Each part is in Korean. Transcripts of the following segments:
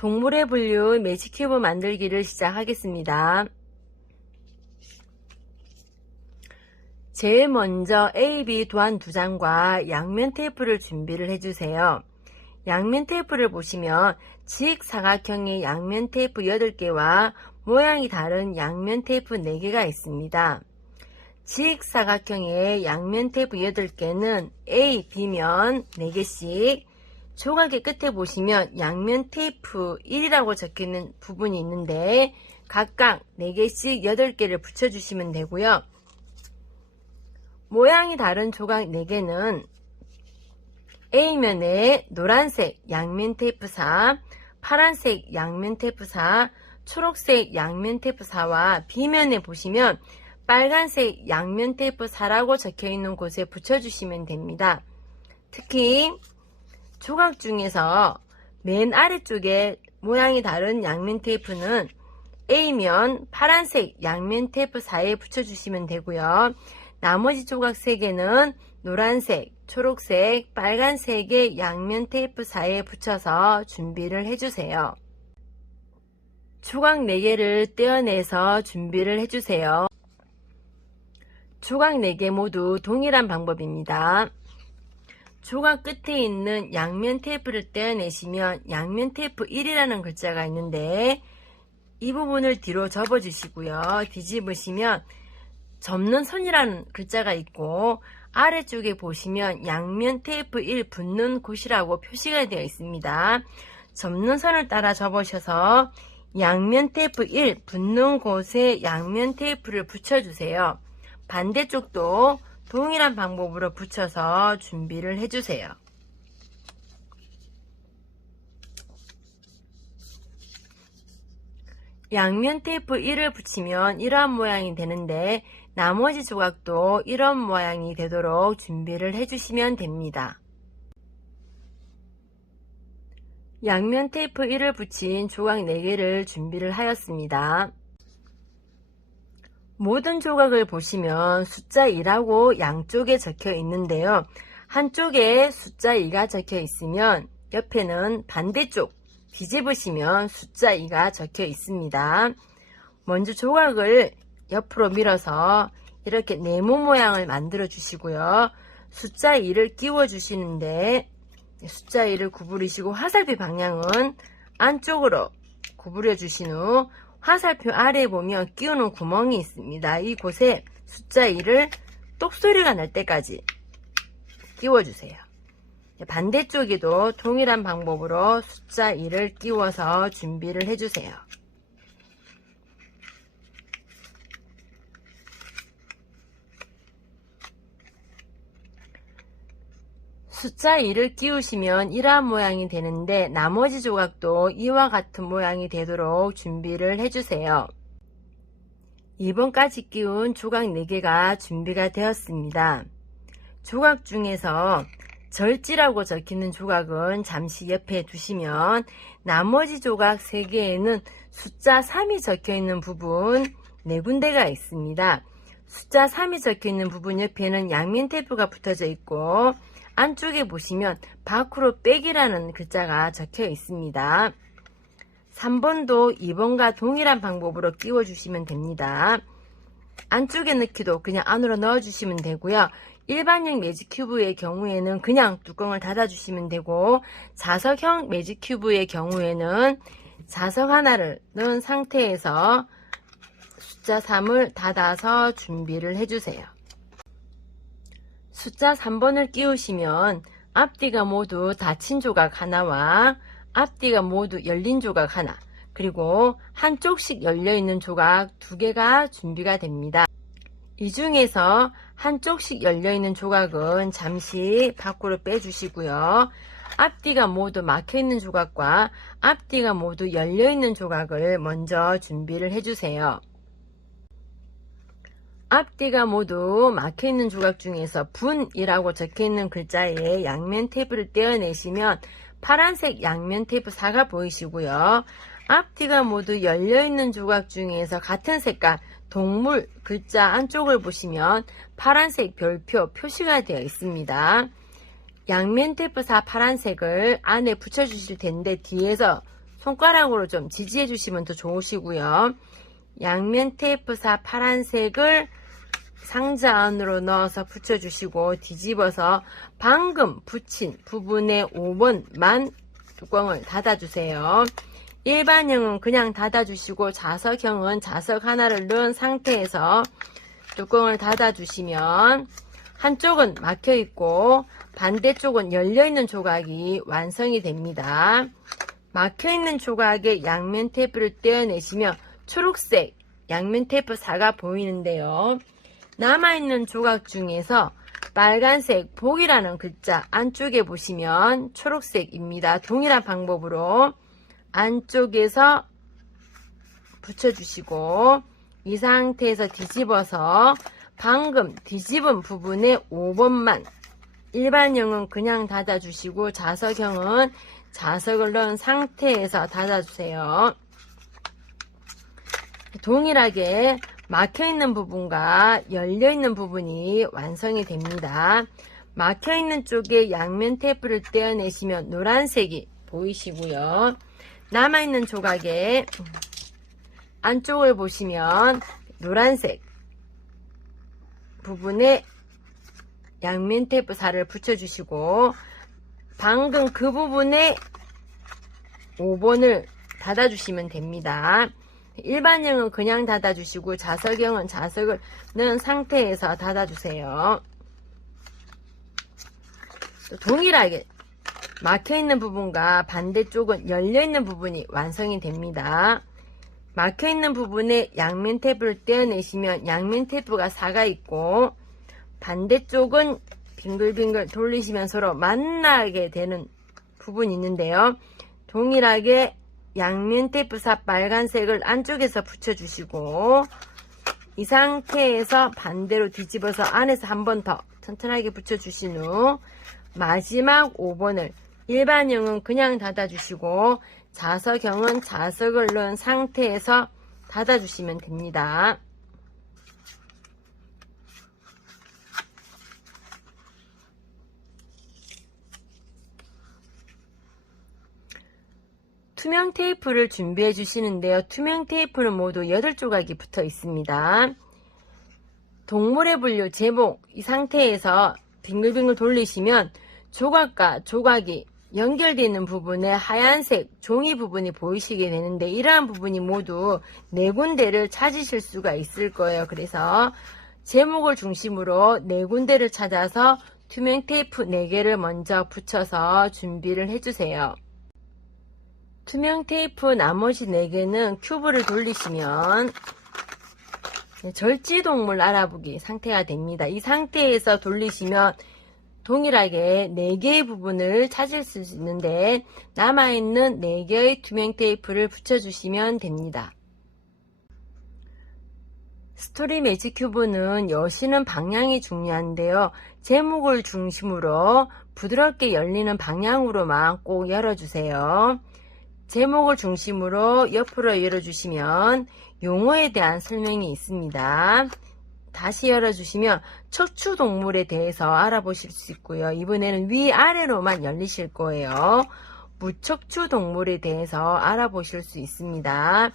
동물의 분류 매직 큐브 만들기를 시작하겠습니다. 제일 먼저 A, B 도안 2장과 양면 테이프를 준비를 해주세요. 양면 테이프를 보시면 직사각형의 양면 테이프 8개와 모양이 다른 양면 테이프 4개가 있습니다. 직사각형의 양면 테이프 8개는 A, B면 4개씩, 조각의 끝에 보시면 양면 테이프 1이라고 적혀있는 부분이 있는데 각각 4개씩 8개를 붙여주시면 되고요. 모양이 다른 조각 4개는 A면에 노란색 양면 테이프 4, 파란색 양면 테이프 4, 초록색 양면 테이프 4와 B면에 보시면 빨간색 양면 테이프 4라고 적혀있는 곳에 붙여주시면 됩니다. 특히 조각 중에서 맨 아래쪽에 모양이 다른 양면 테이프는 A면 파란색 양면 테이프 4에 붙여주시면 되고요. 나머지 조각 3개는 노란색, 초록색, 빨간색의 양면 테이프 4에 붙여서 준비를 해주세요. 조각 4개를 떼어내서 준비를 해주세요. 조각 4개 모두 동일한 방법입니다. 조각 끝에 있는 양면 테이프를 떼어내시면 양면 테이프 1이라는 글자가 있는데 이 부분을 뒤로 접어 주시고요. 뒤집으시면 접는 선이라는 글자가 있고 아래쪽에 보시면 양면 테이프 1 붙는 곳이라고 표시가 되어 있습니다. 접는 선을 따라 접으셔서 양면 테이프 1 붙는 곳에 양면 테이프를 붙여주세요. 반대쪽도 동일한 방법으로 붙여서 준비를 해주세요. 양면 테이프 1을 붙이면 이러한 모양이 되는데 나머지 조각도 이런 모양이 되도록 준비를 해주시면 됩니다. 양면 테이프 1을 붙인 조각 4개를 준비를 하였습니다. 모든 조각을 보시면 숫자 2라고 양쪽에 적혀 있는데요. 한쪽에 숫자 2가 적혀 있으면 옆에는 반대쪽 뒤집으시면 숫자 2가 적혀 있습니다. 먼저 조각을 옆으로 밀어서 이렇게 네모 모양을 만들어 주시고요. 숫자 2를 끼워 주시는데 숫자 2를 구부리시고 화살표 방향은 안쪽으로 구부려 주신 후 화살표 아래에 보면 끼우는 구멍이 있습니다. 이곳에 숫자 2를 똑소리가 날 때까지 끼워주세요. 반대쪽에도 동일한 방법으로 숫자 2를 끼워서 준비를 해주세요. 숫자 2를 끼우시면 이러한 모양이 되는데 나머지 조각도 이와 같은 모양이 되도록 준비를 해주세요. 2번까지 끼운 조각 4개가 준비가 되었습니다. 조각 중에서 절지라고 적히는 조각은 잠시 옆에 두시면 나머지 조각 3개에는 숫자 3이 적혀있는 부분 4군데가 있습니다. 숫자 3이 적혀있는 부분 옆에는 양면 테이프가 붙어져 있고 안쪽에 보시면 밖으로 빼기라는 글자가 적혀 있습니다. 3번도 2번과 동일한 방법으로 끼워 주시면 됩니다. 안쪽에 넣기도 그냥 안으로 넣어 주시면 되고요. 일반형 매직 큐브의 경우에는 그냥 뚜껑을 닫아 주시면 되고 자석형 매직 큐브의 경우에는 자석 하나를 넣은 상태에서 숫자 3을 닫아서 준비를 해주세요. 숫자 3번을 끼우시면 앞뒤가 모두 닫힌 조각 하나와 앞뒤가 모두 열린 조각 하나, 그리고 한쪽씩 열려있는 조각 2개가 준비가 됩니다. 이 중에서 한쪽씩 열려있는 조각은 잠시 밖으로 빼주시고요. 앞뒤가 모두 막혀있는 조각과 앞뒤가 모두 열려있는 조각을 먼저 준비를 해주세요. 앞뒤가 모두 막혀있는 조각 중에서 분이라고 적혀있는 글자에 양면 테이프를 떼어내시면 파란색 양면 테이프 4가 보이시고요. 앞뒤가 모두 열려있는 조각 중에서 같은 색깔 동물 글자 안쪽을 보시면 파란색 별표 표시가 되어 있습니다. 양면 테이프 4 파란색을 안에 붙여주실 텐데 뒤에서 손가락으로 좀 지지해 주시면 더 좋으시고요. 양면 테이프사 파란색을 상자 안으로 넣어서 붙여주시고 뒤집어서 방금 붙인 부분에 5번만 뚜껑을 닫아주세요. 일반형은 그냥 닫아주시고 자석형은 자석 하나를 넣은 상태에서 뚜껑을 닫아주시면 한쪽은 막혀있고 반대쪽은 열려있는 조각이 완성이 됩니다. 막혀있는 조각에 양면 테이프를 떼어내시면 초록색 양면 테이프 4가 보이는데요. 남아있는 조각 중에서 빨간색 복이라는 글자 안쪽에 보시면 초록색입니다. 동일한 방법으로 안쪽에서 붙여주시고 이 상태에서 뒤집어서 방금 뒤집은 부분에 5번만 일반형은 그냥 닫아주시고 자석형은 자석을 넣은 상태에서 닫아주세요. 동일하게 막혀있는 부분과 열려있는 부분이 완성이 됩니다. 막혀있는 쪽에 양면 테이프를 떼어내시면 노란색이 보이시고요. 남아있는 조각의 안쪽을 보시면 노란색 부분에 양면 테이프 살을 붙여주시고 방금 그 부분에 5번을 닫아주시면 됩니다. 일반형은 그냥 닫아주시고 자석형은 자석을 넣은 상태에서 닫아주세요. 또 동일하게 막혀있는 부분과 반대쪽은 열려있는 부분이 완성이 됩니다. 막혀있는 부분에 양면 테이프를 떼어내시면 양면 테이프가 4가 있고 반대쪽은 빙글빙글 돌리시면 서로 만나게 되는 부분이 있는데요. 동일하게 양면 테이프사 빨간색을 안쪽에서 붙여주시고 이 상태에서 반대로 뒤집어서 안에서 한 번 더 튼튼하게 붙여주신 후 마지막 5번을 일반형은 그냥 닫아주시고 자석형은 자석을 넣은 상태에서 닫아주시면 됩니다. 투명 테이프를 준비해 주시는데요. 투명 테이프는 모두 8조각이 붙어 있습니다. 동물의 분류 제목 이 상태에서 빙글빙글 돌리시면 조각과 조각이 연결되어 있는 부분에 하얀색 종이 부분이 보이시게 되는데 이러한 부분이 모두 4군데를 찾으실 수가 있을 거예요. 그래서 제목을 중심으로 4군데를 찾아서 투명 테이프 4개를 먼저 붙여서 준비를 해주세요. 투명 테이프 나머지 4개는 큐브를 돌리시면 절지동물 알아보기 상태가 됩니다. 이 상태에서 돌리시면 동일하게 4개의 부분을 찾을 수 있는데 남아있는 4개의 투명 테이프를 붙여주시면 됩니다. 스토리 매직 큐브는 여시는 방향이 중요한데요. 제목을 중심으로 부드럽게 열리는 방향으로만 꼭 열어주세요. 제목을 중심으로 옆으로 열어주시면 용어에 대한 설명이 있습니다. 다시 열어주시면 척추동물에 대해서 알아보실 수 있고요. 이번에는 위아래로만 열리실 거예요. 무척추동물에 대해서 알아보실 수 있습니다.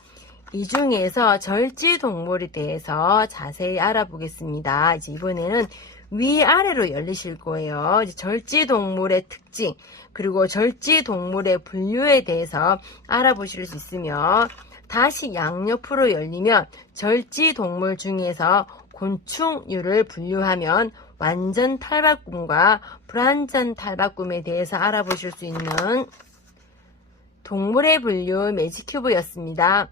이 중에서 절지동물에 대해서 자세히 알아보겠습니다. 이번에는 위아래로 열리실 거예요. 절지동물의 특징 그리고 절지동물의 분류에 대해서 알아보실 수 있으며 다시 양옆으로 열리면 절지동물 중에서 곤충류를 분류하면 완전 탈바꿈과 불완전 탈바꿈에 대해서 알아보실 수 있는 동물의 분류 매직큐브였습니다.